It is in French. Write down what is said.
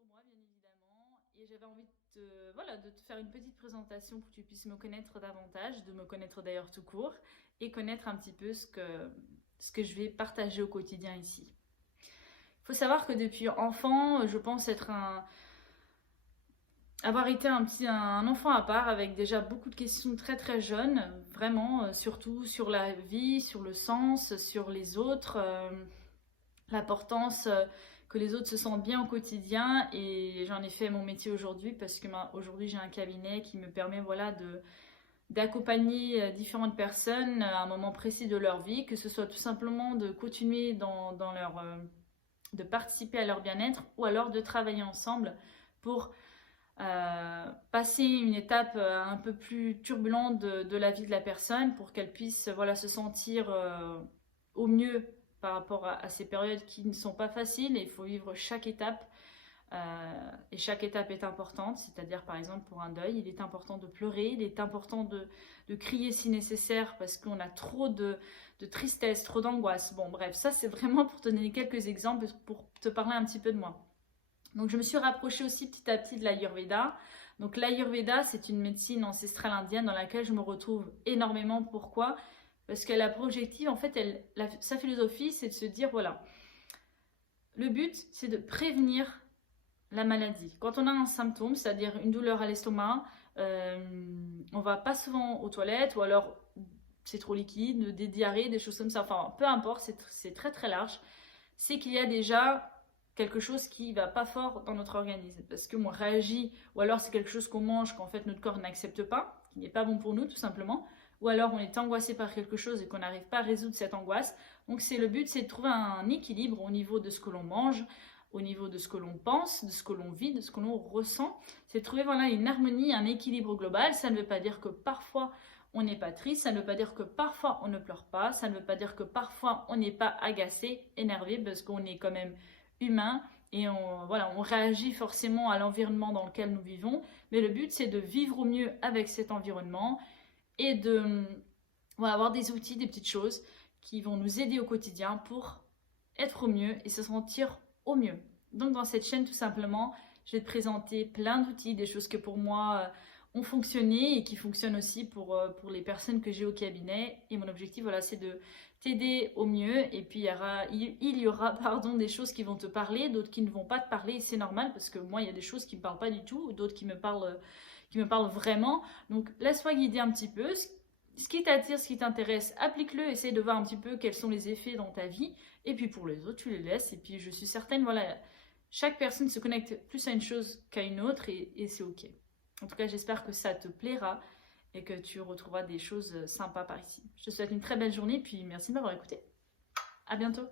pour moi, bien évidemment. Et j'avais envie de te faire une petite présentation pour que tu puisses me connaître davantage, de me connaître d'ailleurs tout court, et connaître un petit peu ce que je vais partager au quotidien ici. Il faut savoir que depuis enfant, je pense avoir été un enfant à part avec déjà beaucoup de questions très très jeunes, vraiment, surtout sur la vie, sur le sens, sur les autres, l'importance que les autres se sentent bien au quotidien, et j'en ai fait mon métier aujourd'hui parce que aujourd'hui j'ai un cabinet qui me permet d'accompagner différentes personnes à un moment précis de leur vie, que ce soit tout simplement de continuer de participer à leur bien-être ou alors de travailler ensemble pour passer une étape un peu plus turbulente de la vie de la personne pour qu'elle puisse se sentir au mieux par rapport à ces périodes qui ne sont pas faciles, et il faut vivre chaque étape. Et chaque étape est importante, c'est-à-dire par exemple pour un deuil, il est important de pleurer, il est important de crier si nécessaire parce qu'on a trop de tristesse, trop d'angoisse. Bon bref, ça c'est vraiment pour te donner quelques exemples, pour te parler un petit peu de moi. Donc je me suis rapprochée aussi petit à petit de l'Ayurveda. Donc l'Ayurveda, c'est une médecine ancestrale indienne dans laquelle je me retrouve énormément. Pourquoi ? Parce qu'elle a pour objectif, en fait, sa philosophie, c'est de se dire, voilà, le but, c'est de prévenir la maladie. Quand on a un symptôme, c'est-à-dire une douleur à l'estomac, on va pas souvent aux toilettes, ou alors c'est trop liquide, des diarrhées, des choses comme ça, enfin peu importe, c'est très très large. C'est qu'il y a déjà quelque chose qui va pas fort dans notre organisme, parce qu'on réagit, ou alors c'est quelque chose qu'on mange qu'en fait notre corps n'accepte pas, qui n'est pas bon pour nous tout simplement, ou alors on est angoissé par quelque chose et qu'on n'arrive pas à résoudre cette angoisse. Donc le but, c'est de trouver un équilibre au niveau de ce que l'on mange, au niveau de ce que l'on pense, de ce que l'on vit, de ce que l'on ressent. C'est de trouver une harmonie, un équilibre global. Ça ne veut pas dire que parfois on n'est pas triste, ça ne veut pas dire que parfois on ne pleure pas, ça ne veut pas dire que parfois on n'est pas agacé, énervé, parce qu'on est quand même humain et on réagit forcément à l'environnement dans lequel nous vivons. Mais le but, c'est de vivre au mieux avec cet environnement et avoir des outils, des petites choses qui vont nous aider au quotidien pour être au mieux et se sentir au mieux. Donc dans cette chaîne, tout simplement, je vais te présenter plein d'outils, des choses que pour moi ont fonctionné et qui fonctionnent aussi pour les personnes que j'ai au cabinet. Et mon objectif, c'est de t'aider au mieux. Et puis il y aura des choses qui vont te parler, d'autres qui ne vont pas te parler. Et c'est normal parce que moi, il y a des choses qui ne me parlent pas du tout, d'autres qui me parlent vraiment. Donc laisse-moi guider un petit peu. Ce qui t'attire, ce qui t'intéresse, applique-le, essaye de voir un petit peu quels sont les effets dans ta vie. Et puis pour les autres, tu les laisses. Et puis je suis certaine, chaque personne se connecte plus à une chose qu'à une autre, et c'est ok. En tout cas, j'espère que ça te plaira et que tu retrouveras des choses sympas par ici. Je te souhaite une très belle journée, puis merci de m'avoir écouté. À bientôt.